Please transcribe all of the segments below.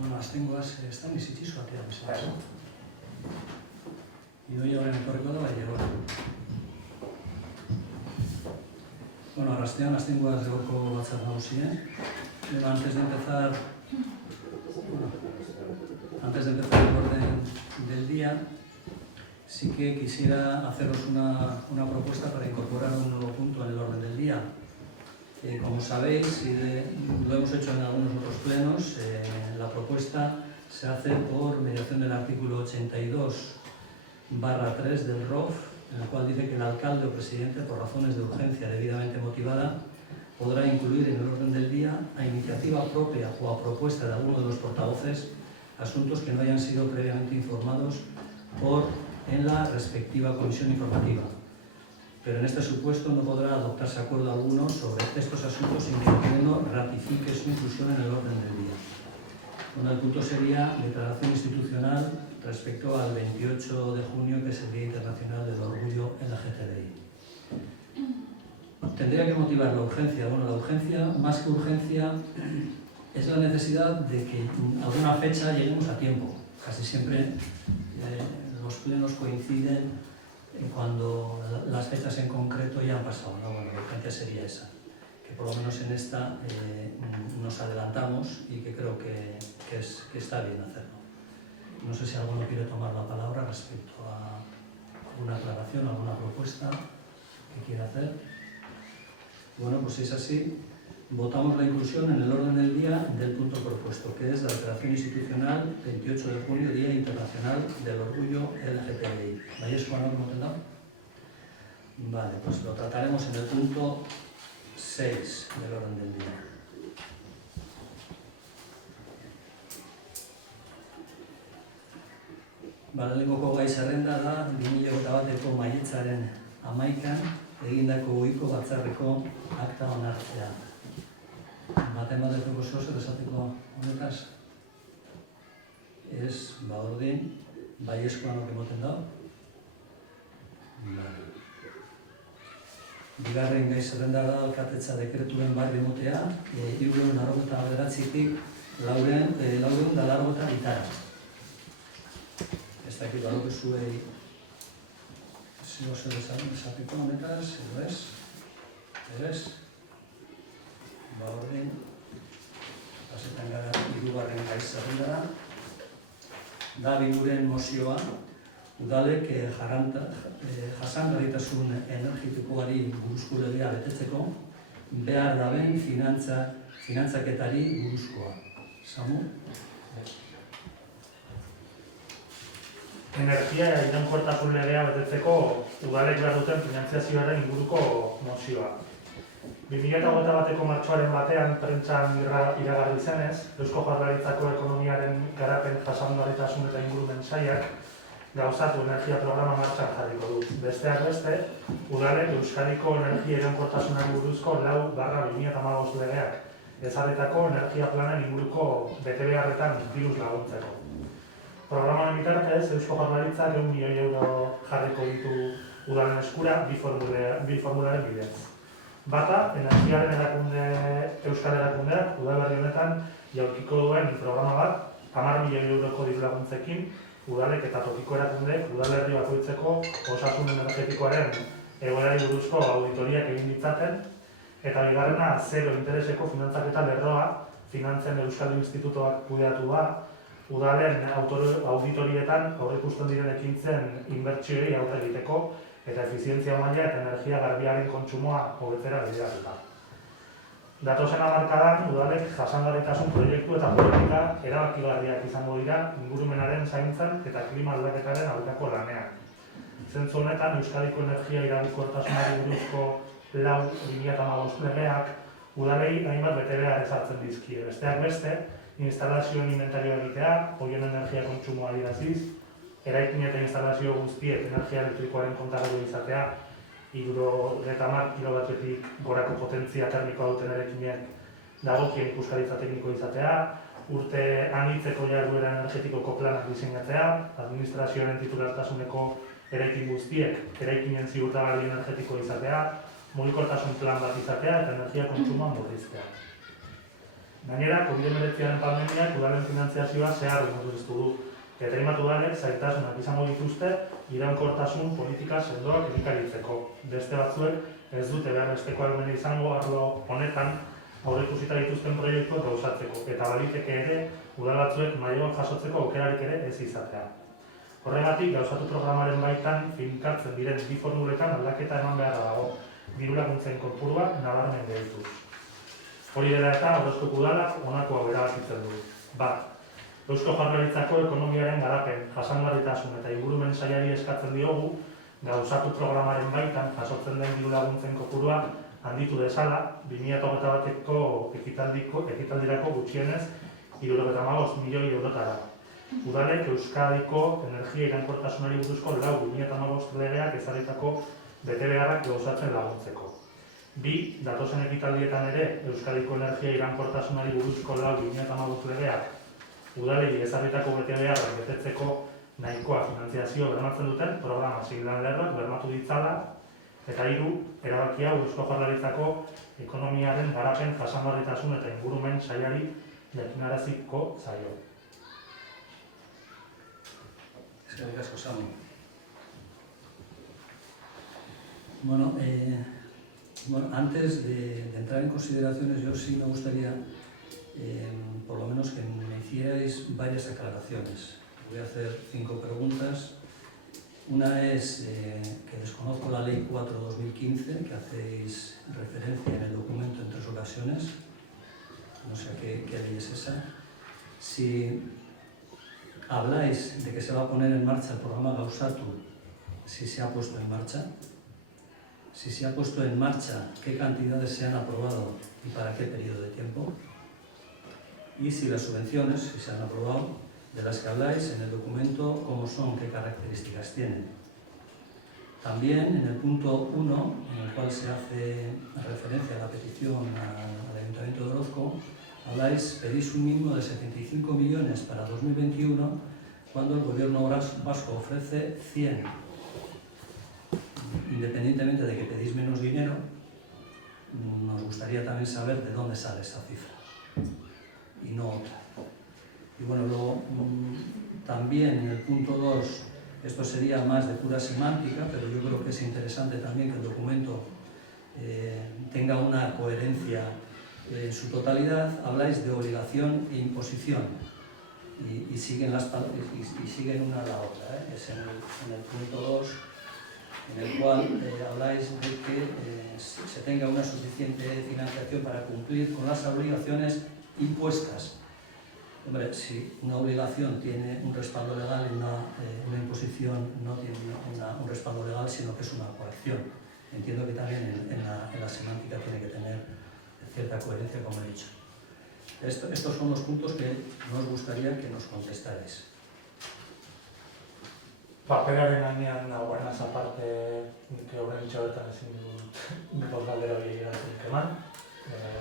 Bueno, aztengoaz, ez da nizitxizu atea bezala. Idoi horren etorriko da, bai egon. Bueno, arrastean, aztengoaz egorko batzat nagusien. Antes de empezar el orden del día, sí que quisiera haceros una propuesta para incorporar un nuevo punto en el orden del día. Como sabéis, y lo hemos hecho en algunos otros plenos, la propuesta se hace por mediación del artículo 82/3 del ROF, en el cual dice que el alcalde o presidente, por razones de urgencia debidamente motivada, podrá incluir en el orden del día, a iniciativa propia o a propuesta de alguno de los portavoces, asuntos que no hayan sido previamente informados en la respectiva comisión informativa. Pero en este supuesto no podrá adoptarse acuerdo alguno sobre estos asuntos sin que el Pleno ratifique su inclusión en el orden del día. Bueno, el punto sería declaración institucional respecto al 28 de junio, que es el Día Internacional del Orgullo LGTBI. Tendría que motivar la urgencia. Bueno, la urgencia, más que urgencia, es la necesidad de que en alguna fecha lleguemos a tiempo. Casi siempre los plenos coinciden cuando las fechas en concreto ya han pasado, ¿no? Bueno, la urgencia sería esa, que por lo menos en esta nos adelantamos y que creo que está bien hacerlo. No sé si alguno quiere tomar la palabra respecto a alguna aclaración, alguna propuesta que quiera hacer. Bueno, pues si es así, votamos la inclusión en el orden del día del punto propuesto, que es la declaración institucional 28 de junio, Día Internacional del Orgullo LGTBI. ¿Vayas con algo tendado? Vale, pues lo trataremos en el punto 6 del orden del día. Vale, lehenengo gai zerrenda da 2021ko maiatzaren 11an egindako ohiko batzarreko akta onartzea. Baten bateko zer esateko honetaz? Ez, ordin, baiezkoan emoten da. Bigarren gai zerrenda da alkatetza dekretuen barri emotea, 399-tik 482 Ez dakit badok zuei zer esateko honetaz, edo ez? Ez? Ordin, pasetan gara hirugarren gai zerrendara. Da Bilduren mozioa, udalek jasangarritasun energetikoari buruzko legea betetzeko behar daben finantzaketari buruzkoa. Samu? Energia iraunkortasun legea betetzeko udalek behar duten finantziazioaren inguruko mozioa. 2021ko martxoaren batean prentsan iragarri zenez, Eusko Jaurlaritzako ekonomiaren garapen jasangarritasun eta ingurumen sailak gauzatu energia programa martxan jarriko du. Besteak beste, udalek Euskadiko energia iraunkortasunari buruzko 4/2015 legeak ezarritako energia planen inguruko betebeharretan diruz laguntzeko. Programaren bitartez, Eusko Jaurlaritzak 1 milioi euro jarriko ditu udalen eskura bi formularen bidez. Bata, energiaren Euskal Erakundeak udalerri honetan jaukiko duen programa bat 10 milioi euroko diru laguntzekin udalek eta tokiko erakundeek udalerri bakoitzeko osasun energetikoaren egoerari buruzko auditoriak egin ditzaten, eta bigarrena, zero intereseko finantzaketa lerroa Finantzen Euskal Institutoak kudeatu da, udalen auditorietan aurreikusten diren ekintzen inbertsioei aurre egiteko eta efizientzia maila eta energia garbiaren kontsumoa hobetzera bideratuta. Datozen hamarkadan, udalek jasangarritasun proiektu eta politika erabakigarriak izango dira ingurumenaren zaintzan eta klima aldaketaren aurkako lanean. Zentzu honetan, Euskadiko energia iraunkortasunari buruzko 4/2015 legeak udalei hainbat betebehar ezartzen dizkie. Besteak beste, instalazioen inventarioa egitea, horien energia kontsumoa adieraziz, eraikin eta instalazio guztiek energia elektrikoaren kontagarri izatea, 70 kilowatetik gorako potentzia termikoa duten eraikinek dagokien ikuskaritza tekniko izatea, urte anitzeko jarduera energetikoko planak diseinatzea, administrazioaren titulartasuneko eraikin guztiek eraikinen ziurtagarri energetiko izatea, mugikortasun plan bat izatea eta energia kontsumoa murriztea. Gainera, COVID-19 pandemiak udalen finantziazioa zehar murriztu du, eta hainbat udalek zailtasunak izango dituzte iraunkortasun politika sendoak egikaritzeko. Beste batzuek ez dute behar besteko ahalmena izango arlo honetan aurreikusita dituzten proiektuak gauzatzeko, eta baliteke ere udal batzuek maileguak jasotzeko aukerarik ere ez izatea. Horregatik, gauzatu programaren baitan finkatzen diren bi formuletan aldaketa eman beharra dago, diru-laguntzen kopurua nabarmen gehituz. Hori dela eta Orozkoko udalak honako hau erabakitzen du. Bat, Eusko Jaurlaritzako ekonomiaren garapen, jasangarritasun eta ingurumen sailari eskatzen diogu gauzatu programaren baitan jasotzen den diru-laguntzen kopurua handitu dezala 2021ko ekitaldirako gutxienez 75 milioi eurotara. Udalek Euskadiko energia iraunkortasunari buruzko 2015 legeak ezarritako betebeharrak gauzatzen laguntzeko. Bi, datozen ekitaldietan ere Euskadiko energia iraunkortasunari buruzko 2015 legeak udalei ezarritako betebeharrak betetzeko nahikoa finantziazio bermatzen duten programa siglan lerroak bermatu ditzala, eta hiru, erabaki hau Eusko Jaurlaritzako ekonomiaren garapen, jasangarritasun eta ingurumen sailari jakinaraziko zaio. Eskerrik asko, Samu. Bueno, antes de entrar en consideraciones, yo sí me gustaría, por lo menos, que me hicierais varias aclaraciones. Voy a hacer 5 preguntas. Una es que desconozco la Ley 4/2015, que hacéis referencia en el documento en 3 ocasiones. No sé qué ley es esa. Si habláis de que se va a poner en marcha el programa Gauzatu, si se ha puesto en marcha. Si se ha puesto en marcha, qué cantidades se han aprobado y para qué periodo de tiempo. Y si las subvenciones, si se han aprobado, de las que habláis en el documento, cómo son, qué características tienen. También en el punto 1, en el cual se hace referencia a la petición al Ayuntamiento de Orozco, pedís un mínimo de 75 millones para 2021, cuando el Gobierno vasco ofrece 100. Independientemente de que pedís menos dinero, nos gustaría también saber de dónde sale esa cifra y no otra. Y bueno, luego también en el punto 2, esto sería más de pura semántica, pero yo creo que es interesante también que el documento tenga una coherencia en su totalidad. Habláis de obligación e imposición y siguen una a la otra. Es en el punto 2, en el cual habláis de que se tenga una suficiente financiación para cumplir con las obligaciones impuestas. Hombre, si una obligación tiene un respaldo legal y una imposición no tiene un respaldo legal, sino que es una coacción. Entiendo que también en la semántica tiene que tener cierta coherencia, como he dicho. Estos son los puntos que nos gustaría que nos contestarais. Paperaren gainean nagoenaz aparte, nik horren itxabetan ezin dut galdera hori erantzun eman.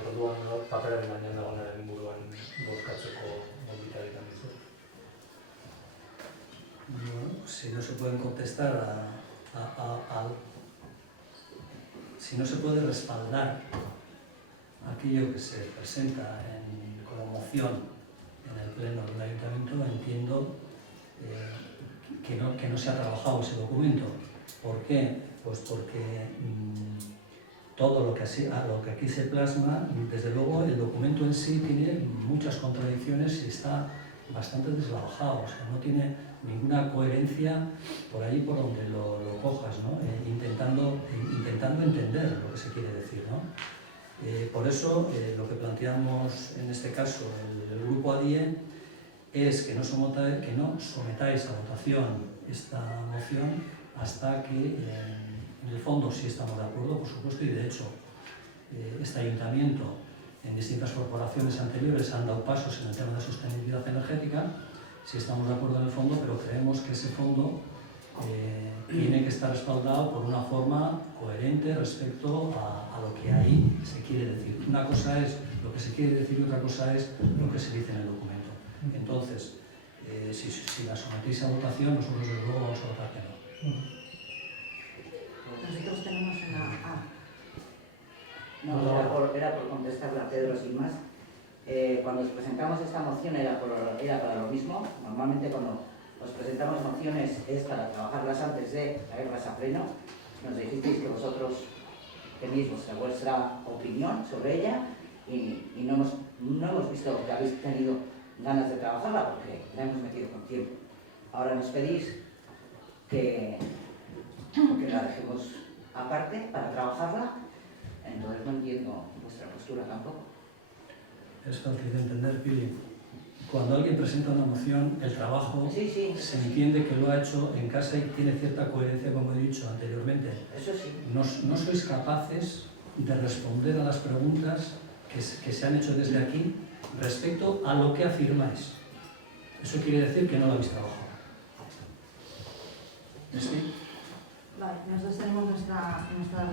Orduan paperaren gainean dagoenaren inguruan bozkatzeko modita egiten dizu. Bueno, si no se pueden contestar si no se puede respaldar aquello que se presenta como moción en el pleno del ayuntamiento, entiendo que no se ha trabajado ese documento. ¿Por qué? Pues porque todo lo que aquí se plasma, desde luego el documento en sí tiene muchas contradicciones y está bastante deslavajado, o sea, no tiene ninguna coherencia por ahí por donde lo cojas, ¿no? Intentando entender lo que se quiere decir, ¿no? Por eso lo que planteamos en este caso el grupo ADIE es que no sometáis a votación esta moción hasta que en el fondo sí estamos de acuerdo, por supuesto, y de hecho este ayuntamiento en distintas corporaciones anteriores han dado pasos en el tema de sostenibilidad energética. Sí estamos de acuerdo en el fondo, pero creemos que ese fondo tiene que estar respaldado por una forma coherente respecto a lo que ahí se quiere decir. Una cosa es lo que se quiere decir y otra cosa es lo que se dice en el documento. Entonces, si la sometéis a votación, nosotros desde luego vamos a votar que no. Nosotros tenemos una... No, era por contestarle a Pedro sin más. Cuando os presentamos esta moción era para lo mismo. Normalmente cuando os presentamos mociones es para trabajarlas antes de traerlas a pleno. Nos dijisteis que vosotros tenéis vuestra opinión sobre ella y no hemos visto que habéis tenido ganas de trabajarla porque la hemos metido con tiempo. Ahora nos pedís que la dejemos aparte para trabajarla, entonces no entiendo vuestra postura tampoco. Es fácil de entender, Pili. Cuando alguien presenta una moción, el trabajo Sí. se entiende que lo ha hecho en casa y tiene cierta coherencia, como he dicho anteriormente. Eso sí. No sois capaces de responder a las preguntas que se han hecho desde aquí respecto a lo que afirmáis. Eso quiere decir que no lo habéis trabajado. ¿Sí? Vale, nosotros tenemos nuestra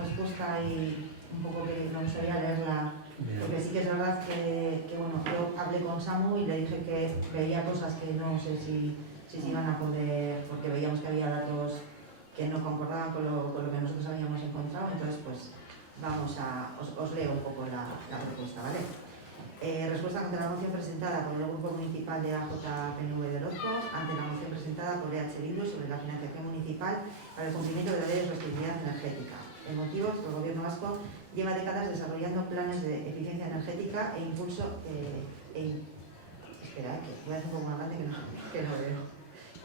respuesta y un poco que me gustaría leerla, Bien. porque sí que es verdad que bueno, yo hablé con Samu y le dije que veía cosas que no sé si se iban a poder, porque veíamos que había datos que no concordaban con lo que nosotros habíamos encontrado, entonces pues os leo un poco la propuesta, ¿vale? Respuesta contra la moción presentada por el Grupo Municipal de AJPNV de Orozco ante la moción presentada por EH Bildu sobre la financiación municipal para el cumplimiento de la Ley de Sostenibilidad Energética. El motivo es que el Gobierno vasco lleva décadas desarrollando planes de eficiencia energética e impulso... espera, que voy a hacer un poco más grande que no veo.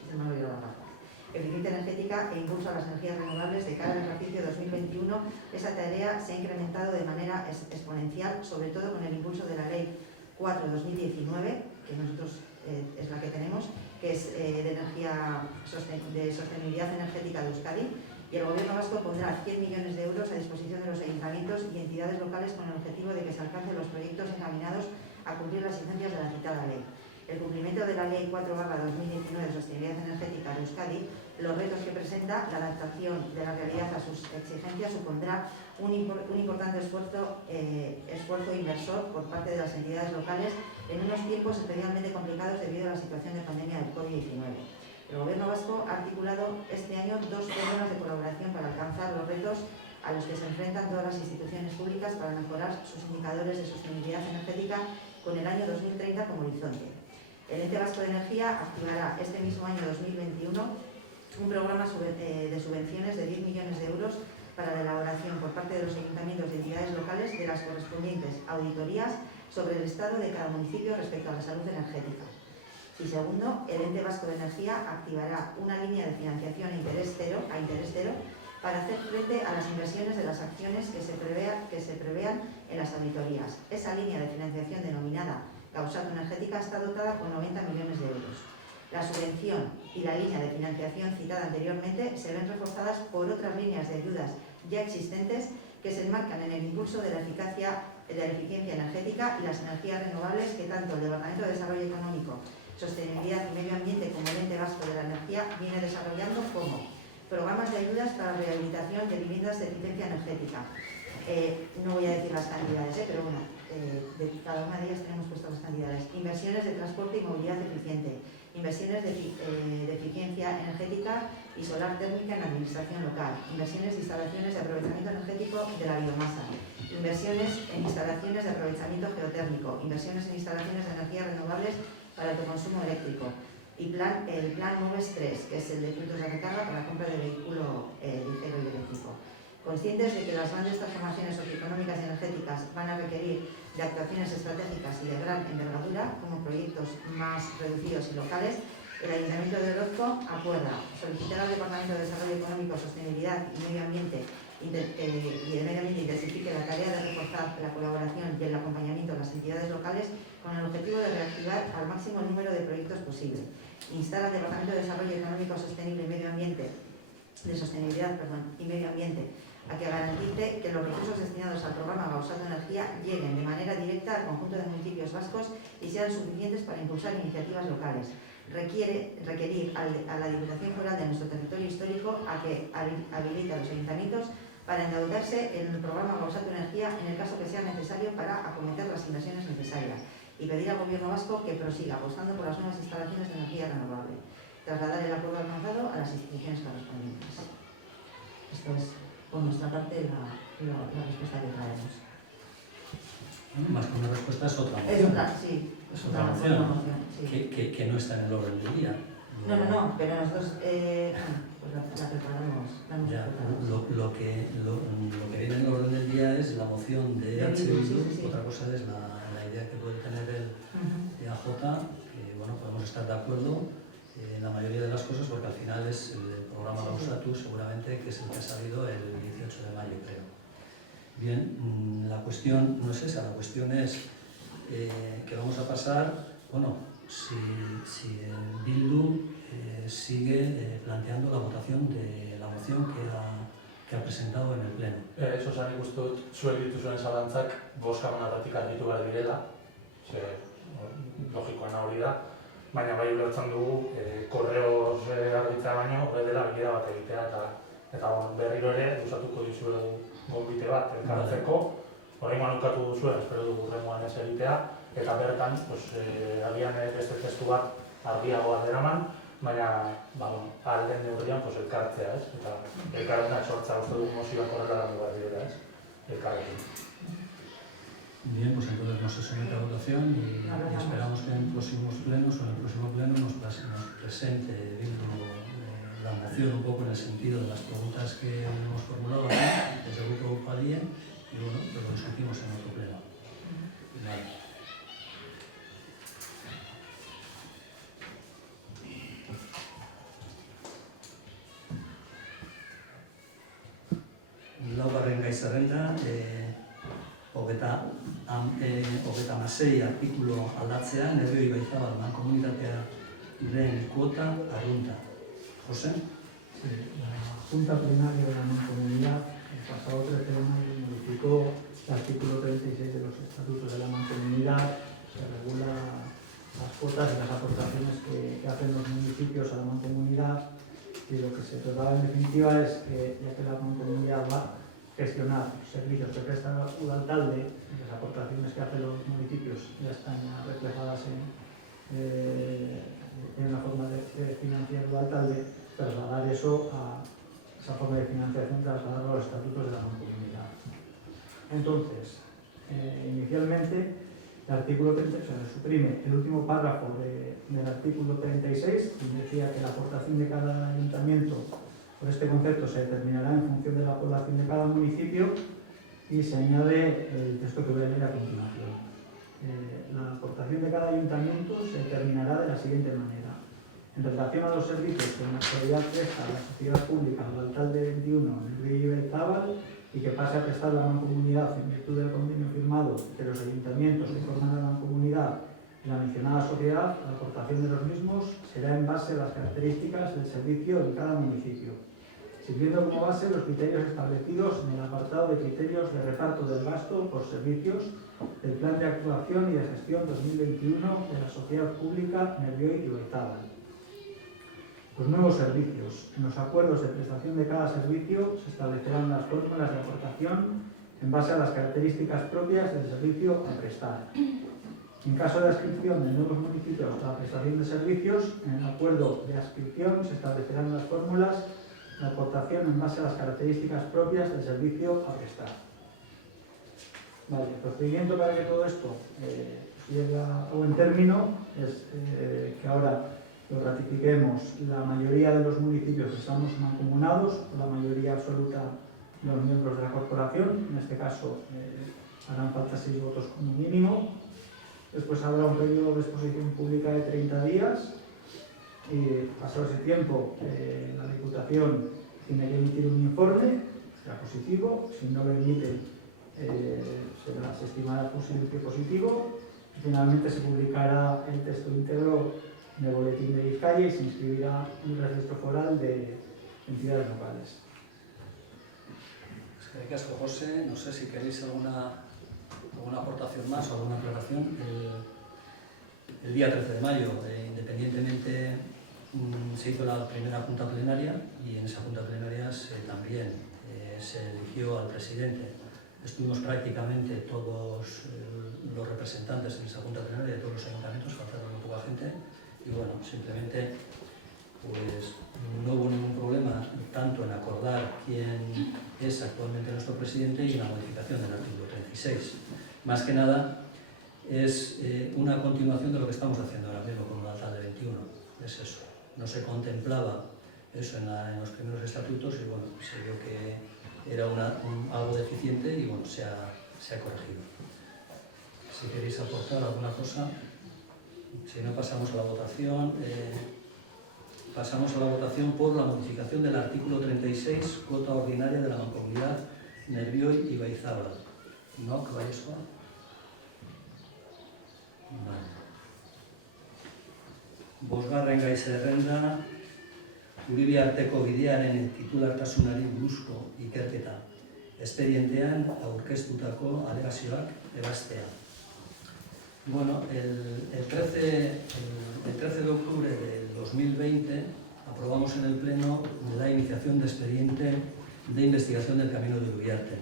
Se me ha olvidado la gafas. Eficiencia energética e impulso a las energías renovables de cara al ejercicio 2021, esa tarea se ha incrementado de manera exponencial, sobre todo con el impulso de la Ley 4/2019, que nosotros es la que tenemos, que es de sostenibilidad energética de Euskadi, y el Gobierno vasco pondrá 100 millones de euros a disposición de los ayuntamientos y entidades locales con el objetivo de que se alcancen los proyectos encaminados a cumplir las exigencias de la citada ley. El cumplimiento de la Ley 4/2019 de Sostenibilidad Energética de Euskadi, los retos que presenta, la adaptación de la realidad a sus exigencias supondrá un importante esfuerzo inversor por parte de las entidades locales en unos tiempos especialmente complicados debido a la situación de pandemia del COVID-19. El Gobierno vasco ha articulado este año 2 fórmulas de colaboración para alcanzar los retos a los que se enfrentan todas las instituciones públicas para mejorar sus indicadores de sostenibilidad energética con el año 2030 como horizonte. El Ente Vasco de Energía activará este mismo año 2021 un programa de subvenciones de 10 millones de euros para la elaboración por parte de los ayuntamientos y entidades locales de las correspondientes auditorías sobre el estado de cada municipio respecto a la salud energética. Y segundo, el Ente Vasco de Energía activará una línea de financiación a interés cero para hacer frente a las inversiones de las acciones que se prevean en las auditorías. Esa línea de financiación denominada Causato Energética está dotada con 90 millones de euros. La subvención y la línea de financiación citada anteriormente se ven reforzadas por otras líneas de ayudas ya existentes que se enmarcan en el impulso de la eficiencia energética y las energías renovables que tanto el Departamento de Desarrollo Económico, Sostenibilidad y Medio Ambiente como el Ente Vasco de la Energía viene desarrollando como programas de ayudas para la rehabilitación de viviendas de eficiencia energética. No voy a decir las cantidades, pero bueno, de cada una de ellas tenemos puestas las cantidades. Inversiones de transporte y movilidad eficiente, inversiones de eficiencia energética y solar térmica en administración local, inversiones de instalaciones de aprovechamiento energético de la biomasa, inversiones en instalaciones de aprovechamiento geotérmico, inversiones en instalaciones de energías renovables para el autoconsumo eléctrico y el plan MOVES 3, que es el de puntos de recarga para la compra de vehículo ligero y eléctrico. Conscientes de que las grandes transformaciones socioeconómicas y energéticas van a requerir de actuaciones estratégicas y de gran envergadura, como proyectos más reducidos y locales, el Ayuntamiento de Orozco acuerda solicitar al Departamento de Desarrollo Económico, Sostenibilidad y Medio Ambiente intensifique la tarea de reforzar la colaboración y el acompañamiento de las entidades locales con el objetivo de reactivar al máximo el número de proyectos posible. Instar al Departamento de Desarrollo Económico, Sostenible y Medio Ambiente a que garantice que los recursos destinados al programa Causato Energía lleguen de manera directa al conjunto de municipios vascos y sean suficientes para impulsar iniciativas locales. Requerir a la Diputación Foral de nuestro territorio histórico a que habilite a los ayuntamientos para endeudarse en el programa Causato Energía en el caso que sea necesario para acometer las inversiones necesarias y pedir al Gobierno vasco que prosiga apostando por las nuevas instalaciones de energía renovable. Trasladar el acuerdo alcanzado a las instituciones correspondientes. Esto es, por nuestra parte, la respuesta que traemos. Más que una respuesta es otra Es moción. otra, sí. Es otra moción, sí. que no está en el orden del día. No, pero nosotros pues la preparamos. Ya, lo que viene en el orden del día es la moción de H. Bildu. Sí. Otra cosa es la idea que puede tener el EAJ, que bueno, podemos estar de acuerdo en la mayoría de las cosas, porque al final es el programa Gauzatu, seguramente, que es el que ha salido el 18 de mayo, creo. Bien, la cuestión no es esa, la cuestión es que vamos a pasar, bueno, si Bildu sigue planteando la votación de la moción que ha presentado en el Pleno. Nik uste dut, zuek dituzuen zalantzak bozkamonatatik argitu behar direla, logikoena hori da, baina bai ulertzen dugu korreoz argitzea baino, hori dela bilera bat egitea, eta berriro ere, usatuko dizuegu gonbite bat elkartzeko, oraingoan ukatu duzuen, espero dugu hurrengoan ez egitea, eta bertan, agian beste testu bat argiagoa deraman, baina ahal den neurrian elkartzea, eta elkarrenak sortza uste dugu mozioak horrela landu behar direla, elkarrekin. Bien, pues entonces no se somete a votación y esperamos que en próximos plenos o en el próximo pleno nos presente Bildu la moción un poco en el sentido de las preguntas que hemos formulado aquí, desde el grupo Padilla, y bueno, lo discutimos en otro pleno. Vale. Laugarren gai zerrenda, hogeta hamasei artikulu aldatzea, Nerbioi Ibaizabal mankomunitatearen kuota arrunta. José. Sí, la Junta Plenaria de la Mancomunidad el pasado 13 de mayo modificó el artículo 36 de los estatutos de la Mancomunidad, se regula las cuotas y las aportaciones que hacen los municipios a la Mancomunidad, y lo que se trataba en definitiva es que, ya que la Mancomunidad va a gestionar los servicios que presta Udaltalde, las aportaciones que hacen los municipios ya están reflejadas en la forma de financiar Udaltalde, trasladar eso a esa forma de financiación, trasladarlo a los estatutos de la Mancomunidad. Entonces, inicialmente, el artículo 36 se suprime el último párrafo del artículo 36, que decía que la aportación de cada ayuntamiento por este concepto se determinará en función de la población de cada municipio, y se añade el texto que voy a leer a continuación. La aportación de cada ayuntamiento se determinará de la siguiente manera. En relación a los servicios que en la actualidad presta la sociedad pública Udaltalde 21 Nerbioi Ibaizabal y que pase a prestar la mancomunidad en virtud del convenio firmado entre los ayuntamientos que forman la mancomunidad y la mencionada sociedad, la aportación de los mismos será en base a las características del servicio en cada municipio, sirviendo como base los criterios establecidos en el apartado de criterios de reparto del gasto por servicios del Plan de Actuación y de Gestión 2021 de la Sociedad Pública Nerbioi Ibaizabal. Los nuevos servicios. En los acuerdos de prestación de cada servicio se establecerán las fórmulas de aportación en base a las características propias del servicio a prestar. En caso de adscripción de nuevos municipios a la prestación de servicios, en el acuerdo de adscripción se establecerán las fórmulas de aportación en base a las características propias del servicio a prestar. Vale, el procedimiento para que todo esto llegue a buen término es que ahora lo ratifiquemos la mayoría de los municipios que estamos mancomunados, la mayoría absoluta de los miembros de la corporación, en este caso harán falta 6 votos como mínimo. Después habrá un periodo de exposición pública de 30 días y pasado ese tiempo la Diputación tiene que emitir un informe, será positivo, si no lo emite se estimará positivo y finalmente se publicará el texto íntegro en el Boletín de Vizcaya y se inscribirá en un registro foral de entidades locales. Es que casco, José, no sé si queréis alguna aportación más o alguna aclaración. El día 13 de mayo, independientemente, se hizo la primera junta plenaria y en esa junta plenaria también se eligió al presidente. Estuvimos prácticamente todos los representantes en esa junta plenaria de todos los ayuntamientos, faltaron muy poca gente. Y bueno, simplemente pues no hubo ningún problema tanto en acordar quién es actualmente nuestro presidente y en la modificación del artículo 36. Más que nada es una continuación de lo que estamos haciendo ahora mismo con el alcalde 21. Es eso. No se contemplaba eso en los primeros estatutos y bueno, se vio que era algo deficiente y bueno, se ha corregido. Si queréis aportar alguna cosa, si no pasamos a la votación. Pasamos a la votación por la modificación del artículo 36, cuota ordinaria de la Mancomunidad Nervión y Baizábal. ¿No? ¿Que vayas a? Vale. Bosgarren gai zerrenda, Uribe arteko bidearen titulartasunari buruzko ikerketa. Espedientean aurkeztutako alegazioak ebaztea. Bueno, el 13 de octubre del 2020 aprobamos en el Pleno la iniciación de expediente de investigación del Camino de Uriarte.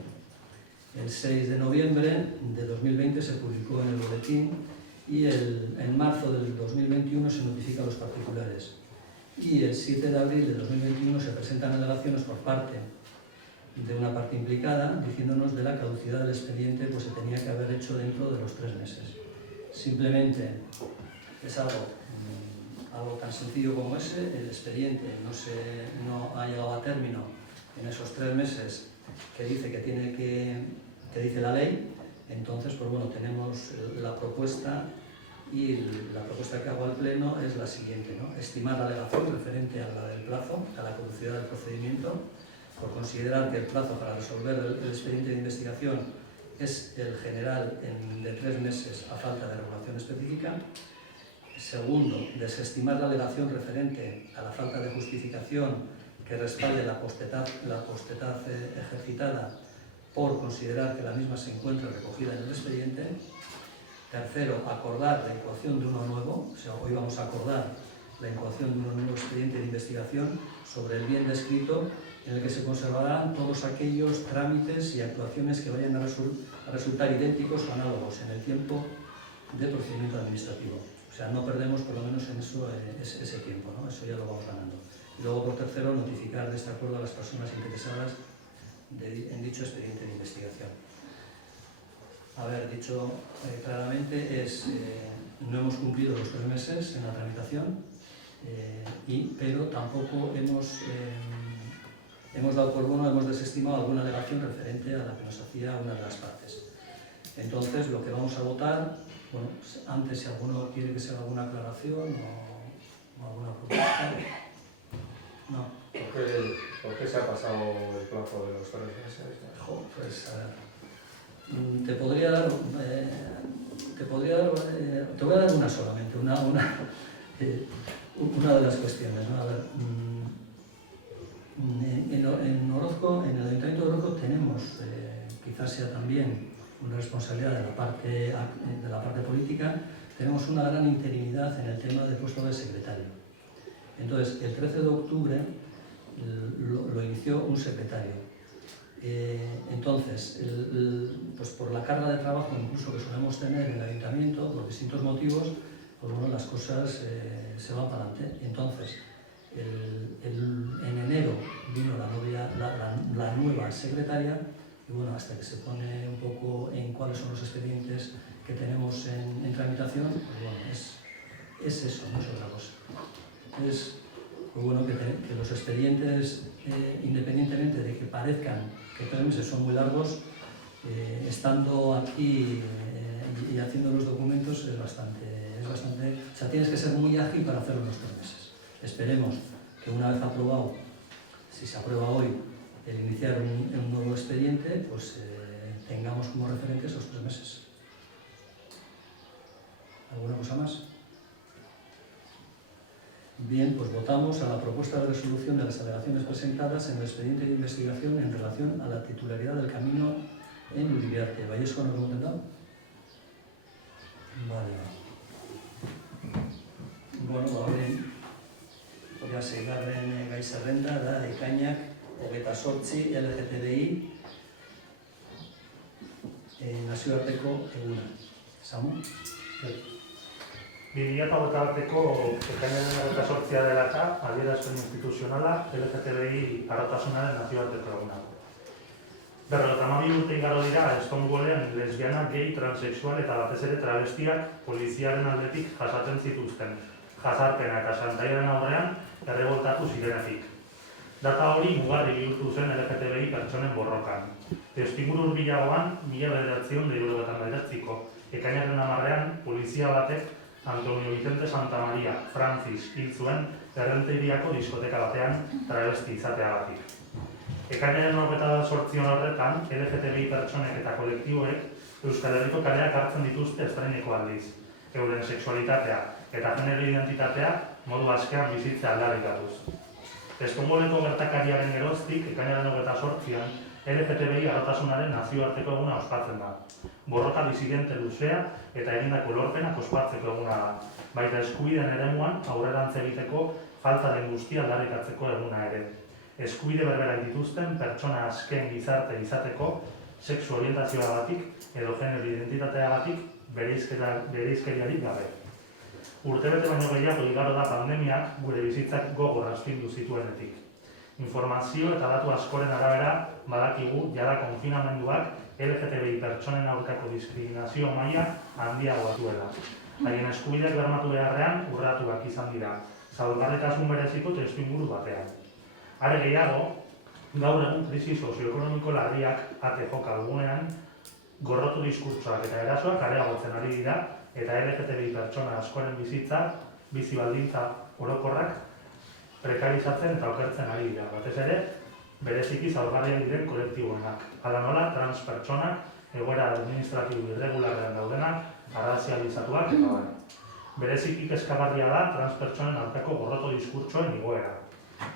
El 6 de noviembre de 2020 se publicó en el boletín y en marzo del 2021 se notifica a los particulares. Y el 7 de abril de 2021 se presentan alegaciones por parte de una parte implicada diciéndonos de la caducidad del expediente, pues se tenía que haber hecho dentro de los 3 meses. Simplemente es algo tan sencillo como ese, el expediente no ha llegado a término en esos 3 meses que dice que dice la ley. Entonces, pues bueno, tenemos la propuesta y la propuesta que hago al Pleno es la siguiente, ¿no? Estimar la alegación referente a la del plazo, a la caducidad del procedimiento, por considerar que el plazo para resolver el expediente de investigación es el general de 3 meses a falta de regulación específica. Segundo, desestimar la alegación referente a la falta de justificación que respalde la potestad ejercitada por considerar que la misma se encuentra recogida en el expediente. Tercero, acordar la incoación de uno nuevo, o sea, hoy vamos a acordar la incoación de un nuevo expediente de investigación sobre el bien descrito, en el que se conservarán todos aquellos trámites y actuaciones que vayan a resultar idénticos o análogos en el tiempo de procedimiento administrativo. O sea, no perdemos por lo menos en eso ese tiempo, ¿no? Eso ya lo vamos ganando. Y luego, por tercero, notificar de este acuerdo a las personas interesadas en dicho expediente de investigación. A ver, dicho claramente, no hemos cumplido los 3 meses en la tramitación, pero tampoco hemos dado por bueno, hemos desestimado alguna alegación referente a la que nos hacía una de las partes. Entonces, lo que vamos a votar, bueno, antes si alguno quiere que se haga alguna aclaración o alguna propuesta. No. ¿Por qué se ha pasado el plazo de los 3 meses? Pues a ver, te voy a dar una solamente, una de las cuestiones, ¿no? A ver, en Orozco, en el Ayuntamiento de Orozco tenemos, quizás sea también una responsabilidad de la parte política, tenemos una gran interinidad en el tema del puesto de secretario. Entonces, el 13 de octubre lo inició un secretario. Entonces, pues por la carga de trabajo incluso que solemos tener en el ayuntamiento, por distintos motivos, pues bueno, las cosas se van para adelante. Entonces, en enero vino la nueva secretaria y bueno, hasta que se pone un poco en cuáles son los expedientes que tenemos en tramitación, pues bueno, es eso, no es otra cosa. Es pues bueno, que los expedientes, independientemente de que parezcan que 3 meses son muy largos, estando aquí y haciendo los documentos es bastante, o sea, tienes que ser muy ágil para hacerlo en los 3 meses. Esperemos que una vez aprobado, si se aprueba hoy, el iniciar un nuevo expediente, pues tengamos como referente esos 3 meses. ¿Alguna cosa más? Bien, pues votamos a la propuesta de resolución de las alegaciones presentadas en el expediente de investigación en relación a la titularidad del camino en Uriarte. ¿Vallesco nos lo hemos entendido? Vale. Bueno, ya seigarren gai zerrenda da ekainak 28 LGTBI nazioarteko eguna. Samu? 2021ko ekainaren 28 dela adierazpen instituzionala LGTBI arrotasunaren nazioarteko eguna. 52 urte igaro dira Stonewallen lesbiana, gay, transexual eta batez ere travestiak poliziaren aldetik jasaten zituzten. Jazarpena eta xantaiaren aurrean erreboltatu zirenetik. Data hori mugarri bihurtu zen LGTBI pertsonen borrokan. Testuinguru hurbilagoan, 1979ko ekainaren 10ean polizia batek Antonio Vicente Santa Maria Francis hil zuen Errenteriako diskoteka batean travesti izateagatik. Ekainaren 28 horretan, LGTBI pertsonek eta kolektiboek Euskal Herriko kaleak hartzen dituzte estreineko aldiz. Euren sexualitatea eta genero identitatea modu askean bizitzea aldarrikatuz. Stonewalleko gertakariaren geroztik, ekainaren 28an, LGTBI harrotasunaren nazioarteko eguna ospatzen da. Borroka disidente luzea eta egindako lorpenak ospatzeko eguna da. Baita eskubideen eremuan aurrerantz egiteko falta den guztia aldarrikatzeko eguna ere. Eskubide berberak dituzten pertsona asken gizarte izateko, sexu orientazioagatik edo genero identitateagatik bereizkeriarik gabe. Urtebete baino gehiago igaro da pandemiak gure bizitzak gogor astindu zituenetik. Informazio eta datu askoren arabera badakigu jada konfinamenduak LGTBI pertsonen aurkako diskriminazio maila handiagoa duela. Haien eskubideak bermatu beharrean urratuak izan dira, zaurgarritasun bereziko testuinguru batean. Are gehiago, gaur egun krisi sozioekonomiko larriak ate joka dugunean, gorrotu diskurtsoak eta erasoak areagotzen ari dira eta LGTBI pertsona askoren bizitza, bizi baldintza orokorrak prekarizatzen eta okertzen ari dira. Batez ere, bereziki zaurgarriak diren kolektiboenak. Hala nola, trans pertsonak, egoera administratibo irregularrean daudenak, arrazializatuak eta bane. Bereziki kezkagarria da trans pertsonen aurkako gorroto diskurtsoen igoera.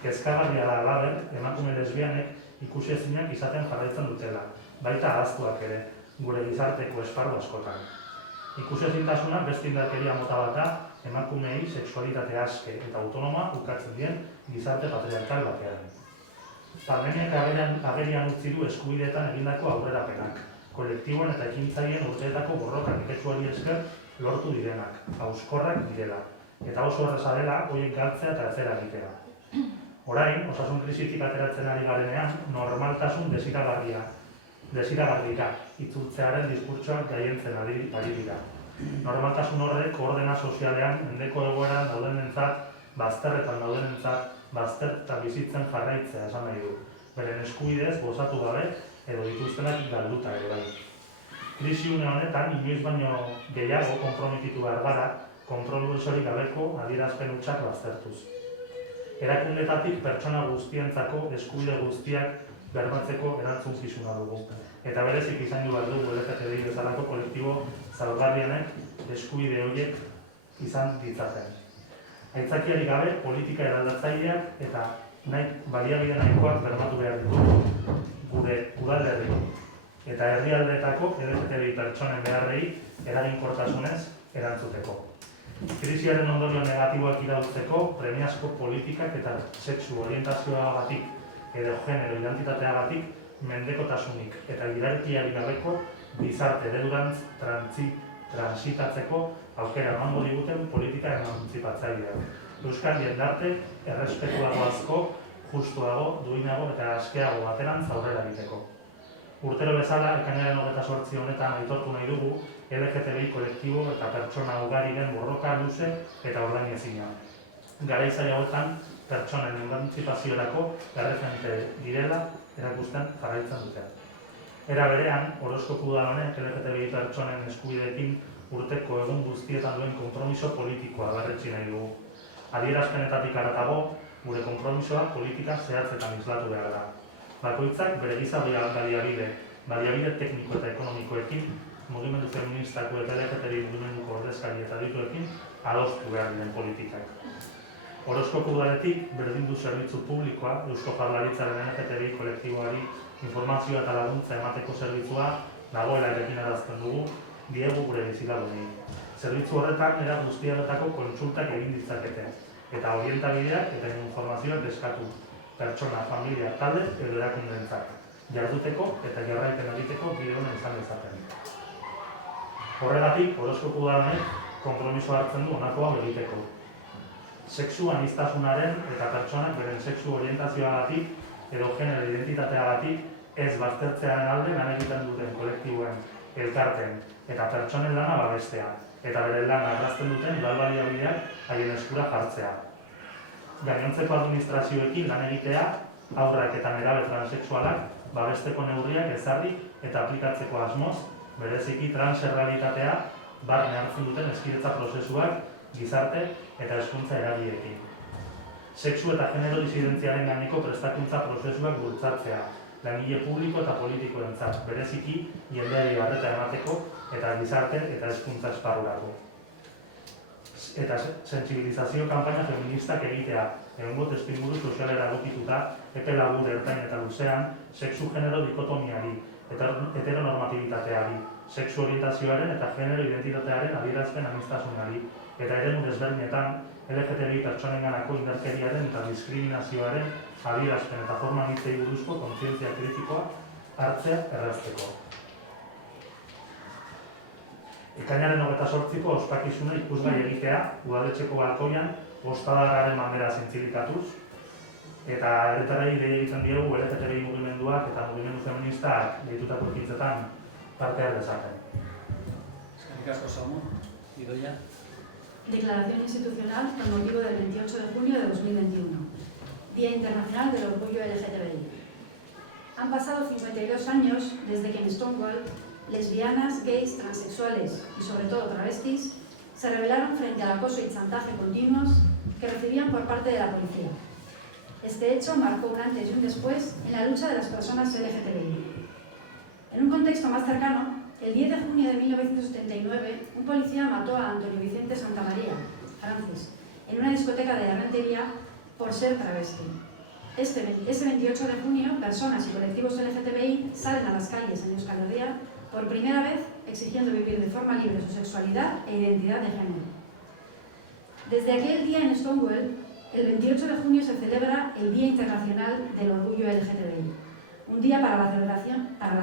Kezkagarria da halaber, emakume lesbianek ikusezinak izaten jarraitzen dutela, baita ahaztuak ere, gure gizarteko esparru askotan. Ikusezintasuna beste indarkeria mota bat da, emakumeei sexualitate aske eta autonoma ukatzen dien gizarte patriarkal batean. Pandemiak agerian utzi du eskubideetan egindako aurrerapenak, kolektiboen eta ekintzaien urteetako borroka neketsuari esker lortu direnak, hauskorrak direla, eta oso erreza dela horiek galtzea eta ezera egitea. Orain, osasun krisitik ateratzen ari garenean, normaltasun desiragarrira itzultzearen diskurtsoak gaientzen ari dira. Normaltasun horrek ordena sozialean mendeko egoeran daudenentzat, bazterretan daudenentzat, bazterretan bizitzen jarraitzea esan nahi du. Beren eskubidez gozatu gabe edo dituztenak galduta ere bai. Krisi une honetan, inoiz baino gehiago konprometitu behar gara, kontrolsorik gabeko adierazpen hutsak baztertuz. Erakundetatik pertsona guztientzako eskubide guztiak bermatzeko erantzukizuna dugu. Eta berezik izan du behar dugu LGTBI bezalako kolektibo zaurgarrienek eskubide horiek izan ditzaten. Aitzakiarik gabe, politika eraldatzaileak eta baliabide nahikoak bermatu behar ditugu gure udalerri eta herrialdeetako LGTBI pertsonen beharrei eraginkortasunez erantzuteko. Krisiaren ondorio negatiboak iraultzeko premiazko politikak eta sexu orientazioagatik edo genero identitateagatik mendekotasunik eta hierarkiarik gabeko gizarte eredurantz transitatzeko aukera emango diguten politika emantzipatzaileak. Euskal jendarte errespetuagoazko, justuago, duinago eta askeago baterantz aurrera egiteko. Urtero bezala, ekainaren 28 honetan aitortu nahi dugu LGTBI kolektibo eta pertsona ugariren borroka luze eta ordainezina. Garaizai hauetan, pertsonen emantzipaziorako erreferente direla erakusten jarraitzen dute. Era berean, horoskopu da honek LGTBI pertsonen eskubideekin urteko egun guztietan duen konpromiso politikoa berretsi nahi dugu. Adierazpenetatik haratago, gure konpromisoa politika zehatzetan islatu behar da. Bakoitzak bere giza baliabide tekniko eta ekonomikoekin, mugimendu feministako eta LGTBI mugimenduko ordezkari eta dituekin adostu behar diren politikak. Horoskopu udaretik berdindu zerbitzu publikoa, Eusko Jaurlaritzaren LGTBI kolektiboari informazioa eta laguntza emateko zerbitzua dagoela jakinarazten dugu diegu gure bizilagunei. Zerbitzu horretan era guztiaretako kontsultak egin ditzakete, eta orientabideak eta informazioak eskatu pertsona, familia, talde edo erakundeentzat, jarduteko eta jarraipen egiteko bide ona izan dezaten. Horregatik, horoskopu udarenek konpromiso hartzen du honako hau egiteko. Sexu aniztasunaren eta pertsonak beren sexu orientazioagatik edo genero identitateagatik ez baztertzearen alde lan egiten duten kolektiboen, elkarten eta pertsonen lana babestea, eta bere lana errazten duten udalbaliabideak haien eskura jartzea. Gainontzeko administrazioekin lan egitea, haurrak eta nerabe transexualak babesteko neurriak ezarri eta aplikatzeko asmoz, bereziki transerrealitatea barne hartzen duten hezkidetza prozesuak, gizarte eta hezkuntza eragileekin. Sexu eta genero disidentziaren gaineko prestakuntza prozesuak bultzatzea, langile publiko eta politikoentzat, bereziki jendeari arreta emateko eta gizarte eta hezkuntza esparrurako. Eta sentsibilizazio kanpaina feministak egitea, egungo testuinguru sozialera egokituta, epe labur, ertain eta luzean, sexu genero dikotomiari, heteronormatibitateari, sexu orientazioaren eta genero identitatearen adierazpen aniztasunari, eta eremu desberdinetan LGTBI pertsonenganako indarkeriaren eta diskriminazioaren adierazpen eta forma anitzei buruzko kontzientzia kritikoa hartzea errazteko. Ekainaren 28ko ospakizuna ikusgai egitea, udaletxeko balkoian ostadarraren bandera zintzilikatuz, eta herritarrei dei egiten diogu LGTBI mugimenduak eta mugimendu feministak deitutako ekintzetan parte har dezaten. Eskerrik asko, Samu. Idoia. Declaración institucional con motivo del 28 de junio de 2021, Día Internacional del Orgullo LGTBI. Han pasado 52 años desde que en Stonewall, lesbianas, gays, transexuales y sobre todo travestis se rebelaron frente al acoso y chantaje continuos que recibían por parte de la policía. Este hecho marcó un antes y un después en la lucha de las personas LGTBI. En un contexto más cercano, el 10 de junio de 1979, un policía mató a Antonio Vicente Santamaría, Francis, en una discoteca de Rentería por ser travesti. Ese 28 de junio, personas y colectivos LGTBI salen a las calles en Euskal Herria por primera vez exigiendo vivir de forma libre su sexualidad e identidad de género. Desde aquel día en Stonewall, el 28 de junio se celebra el Día Internacional del Orgullo LGTBI. Un día para la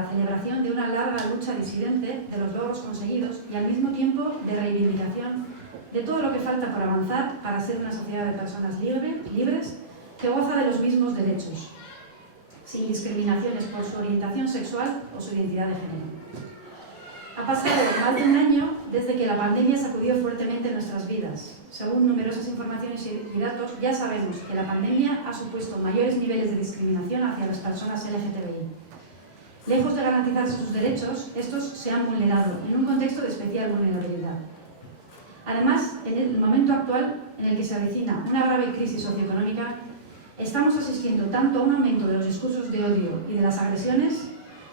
celebración de una larga lucha disidente de los logros conseguidos y al mismo tiempo de reivindicación de todo lo que falta por avanzar para ser una sociedad de personas libres que goza de los mismos derechos, sin discriminaciones por su orientación sexual o su identidad de género. Ha pasado más de un año desde que la pandemia sacudió fuertemente nuestras vidas. Según numerosas informaciones y datos, ya sabemos que la pandemia ha supuesto mayores niveles de discriminación hacia las personas LGTBI. Lejos de garantizarse sus derechos, estos se han vulnerado en un contexto de especial vulnerabilidad. Además, en el momento actual en el que se avecina una grave crisis socioeconómica, estamos asistiendo tanto a un aumento de los discursos de odio y de las agresiones,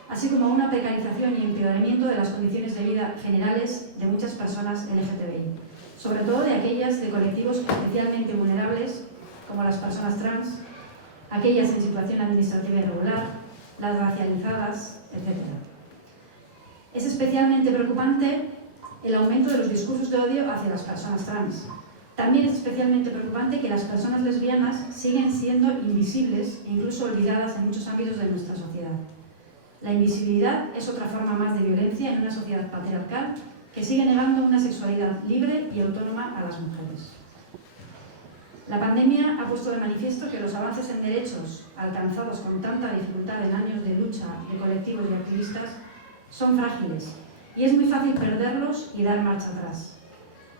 así como a una precarización y empeoramiento de las condiciones de vida generales de muchas personas LGTBI, sobre todo de aquellas de colectivos especialmente vulnerables, como las personas trans, aquellas en situación administrativa irregular, las racializadas, etc. Es especialmente preocupante el aumento de los discursos de odio hacia las personas trans. También es especialmente preocupante que las personas lesbianas siguen siendo invisibles e incluso olvidadas en muchos ámbitos de nuestra sociedad. La invisibilidad es otra forma más de violencia en una sociedad patriarcal que sigue negando una sexualidad libre y autónoma a las mujeres. La pandemia ha puesto de manifiesto que los avances en derechos alcanzados con tanta dificultad en años de lucha de colectivos y activistas son frágiles y es muy fácil perderlos y dar marcha atrás.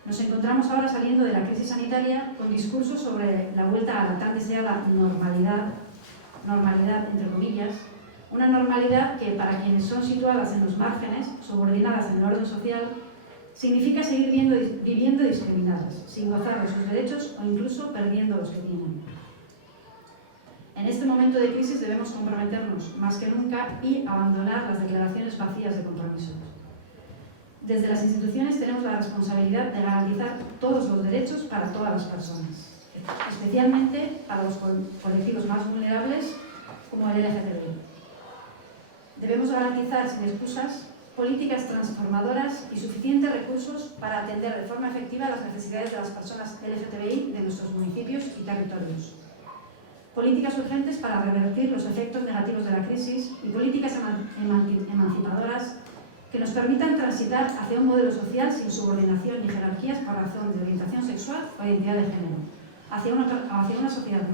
Nos encontramos ahora saliendo de la crisis sanitaria con discursos sobre la vuelta a la tan deseada normalidad entre comillas, una normalidad que para quienes son situadas en los márgenes, subordinadas en el orden social, significa seguir viviendo discriminadas, sin gozar de sus derechos o incluso perdiendo los que tienen. En este momento de crisis debemos comprometernos más que nunca y abandonar las declaraciones vacías de compromiso. Desde las instituciones tenemos la responsabilidad de garantizar todos los derechos para todas las personas, especialmente para los colectivos más vulnerables como el LGTBI. Debemos garantizar sin excusas políticas transformadoras y suficientes recursos para atender de forma efectiva las necesidades de las personas LGTBI de nuestros municipios y territorios. Políticas urgentes para revertir los efectos negativos de la crisis y políticas emancipadoras que nos permitan transitar hacia un modelo social sin subordinación ni jerarquías por razón de orientación sexual o identidad de género, hacia una sociedad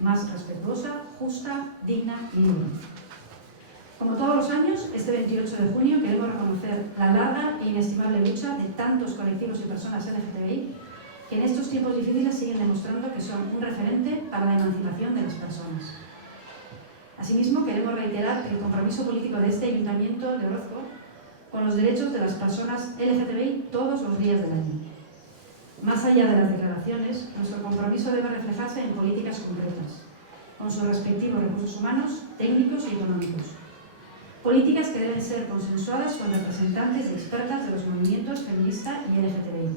más respetuosa, justa, digna y libre. Como todos los años, este 28 de junio queremos reconocer la larga e inestimable lucha de tantos colectivos y personas LGTBI que en estos tiempos difíciles siguen demostrando que son un referente para la emancipación de las personas. Asimismo, queremos reiterar el compromiso político de este Ayuntamiento de Orozco con los derechos de las personas LGTBI todos los días del año. Más allá de las declaraciones, nuestro compromiso debe reflejarse en políticas concretas, con sus respectivos recursos humanos, técnicos y económicos. Políticas que deben ser consensuadas con representantes y expertas de los movimientos feminista y LGTBI.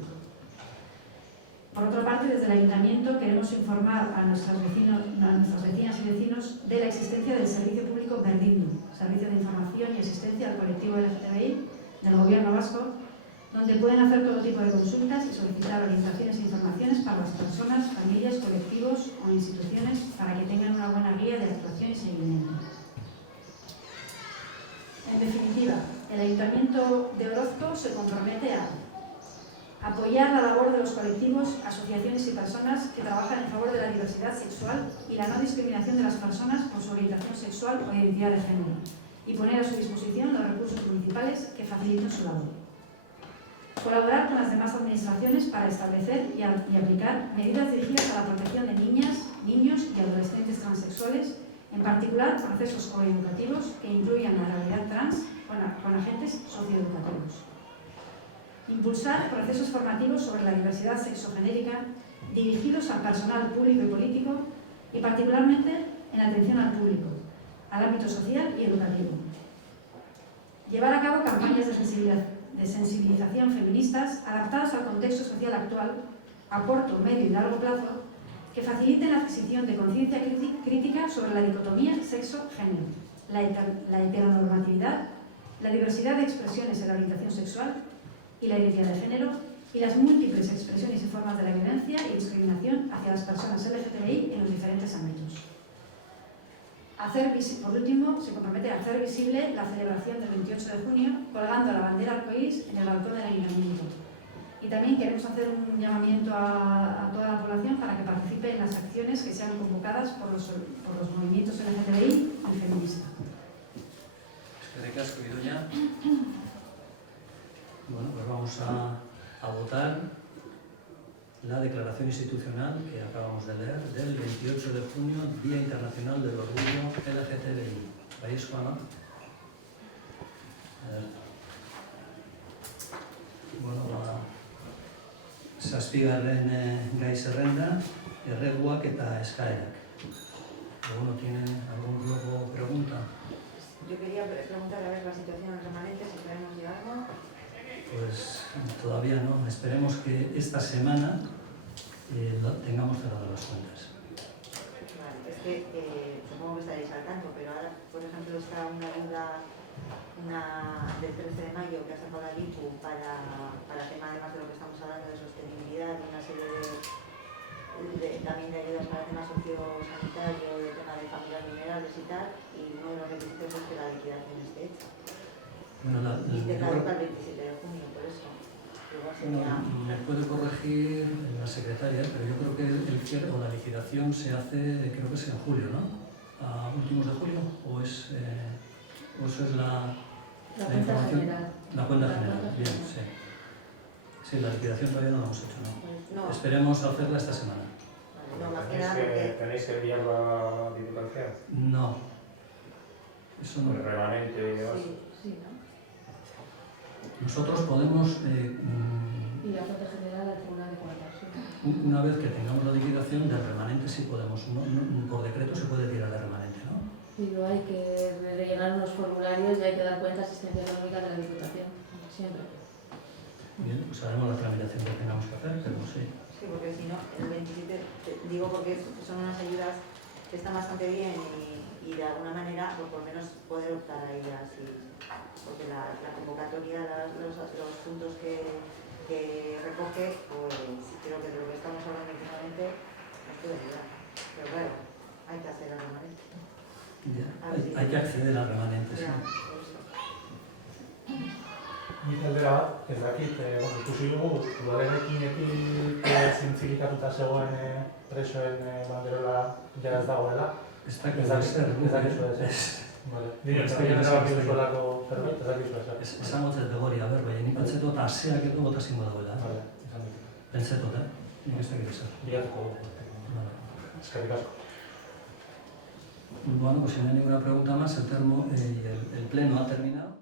Por otra parte, desde el Ayuntamiento queremos informar a nuestras vecinas y vecinos de la existencia del Servicio Público Verdindu, Servicio de Información y Asistencia al Colectivo LGTBI del Gobierno vasco, donde pueden hacer todo tipo de consultas y solicitar orientaciones e informaciones para las personas, familias, colectivos o instituciones para que tengan una buena guía de actuación y seguimiento. En definitiva, el Ayuntamiento de Orozco se compromete a apoyar la labor de los colectivos, asociaciones y personas que trabajan en favor de la diversidad sexual y la no discriminación de las personas por su orientación sexual o identidad de género y poner a su disposición los recursos municipales que faciliten su labor. Colaborar con las demás administraciones para establecer y aplicar medidas dirigidas a la protección de niñas, niños y adolescentes transexuales, en particular procesos coeducativos que incluyan la realidad trans con agentes socioeducativos. Impulsar procesos formativos sobre la diversidad sexogenérica dirigidos al personal público y político y particularmente en atención al público, al ámbito social y educativo. Llevar a cabo campañas de sensibilización feministas adaptadas al contexto social actual a corto, medio y largo plazo que faciliten la adquisición de conciencia crítica sobre la dicotomía sexo-género, la heteronormatividad, la diversidad de expresiones en la orientación sexual y la identidad de género y las múltiples expresiones y formas de la violencia y discriminación hacia las personas LGTBI en los diferentes ámbitos. Por último, se compromete a hacer visible la celebración del 28 de junio colgando la bandera arcoíris en el balcón del Ayuntamiento. Y también queremos hacer un llamamiento a toda la población para que participe en las acciones que sean convocadas por los movimientos LGTBI y feministas. Eskerrik asko, Idoia. Bueno, pues vamos a votar la declaración institucional que acabamos de leer del 28 de junio, Día Internacional del Orgullo LGTBI. Baiezkoa, ¿no? Bueno, zazpigarren gai zerrenda, erreguak eta eskaerak. ¿Alguno tiene algún grupo pregunta? Yo quería preguntar a ver la situación del remanente, si podemos llegarlo. Pues todavía no. Esperemos que esta semana tengamos cerradas las cuentas. Vale, es que supongo que estaréis al tanto, pero ahora, por ejemplo, está una deuda del 13 de mayo que ha sacado la IPU para tema además de lo que estamos hablando de sostenibilidad y una serie también de ayudas para temas sociosanitario, de tema de familias vulnerables y tal, y uno de los requisitos es que la liquidación esté hecha. Bueno, Y te caduca el 27 de junio, por eso. Igual sería... me puede corregir la secretaria, pero yo creo que el cierre o la liquidación se hace, creo que es en julio, ¿no? ¿A últimos de julio? ¿O eso es la cuenta general? La cuenta general, bien, sí. Sí, la liquidación todavía no la hemos hecho, ¿no? No. Esperemos hacerla esta semana. Vale, no, más que nada porque... ¿Tenéis que enviar la Diputación? No. Eso no. El remanente y demás. Sí, ¿no? Nosotros podemos, Y la cuenta general al Tribunal de Cuentas, sí. una vez que tengamos la liquidación del remanente, sí podemos, por decreto se puede tirar el remanente, ¿no? Y luego hay que rellenar unos formularios y hay que dar cuenta de asistencia económica de la Diputación, siempre. Bien, pues haremos la tramitación que tengamos que hacer, pero sí. Sí, porque si no, el 27, digo porque son unas ayudas que están bastante bien y de alguna manera, pues por lo menos poder optar a ellas. Porque la convocatoria, los puntos que recoge, pues creo que de lo que estamos hablando últimamente nos puede ayudar. Pero claro, hay que hacer el remanente. Ya, hay que acceder al remanente, sí. Ya, por eso. Nik aldera bat, ez dakit, ikusi dugu, udalenekin zintzilikatuta zegoen presoen banderola ja ez dagoela. Está que Ez debe ser, dakit, ez dakit. Nire ezagin erabaki duzulako zerbait, ezakizu esan. Esan gotzet begori, baina nik pentsetot aseak edo bota zingo dagoela. Pentsetot, nik ez dakit esan. Bilatuko dugu. Eskerrik asko. Bueno, pues si no hay ninguna pregunta más, el pleno ha terminado.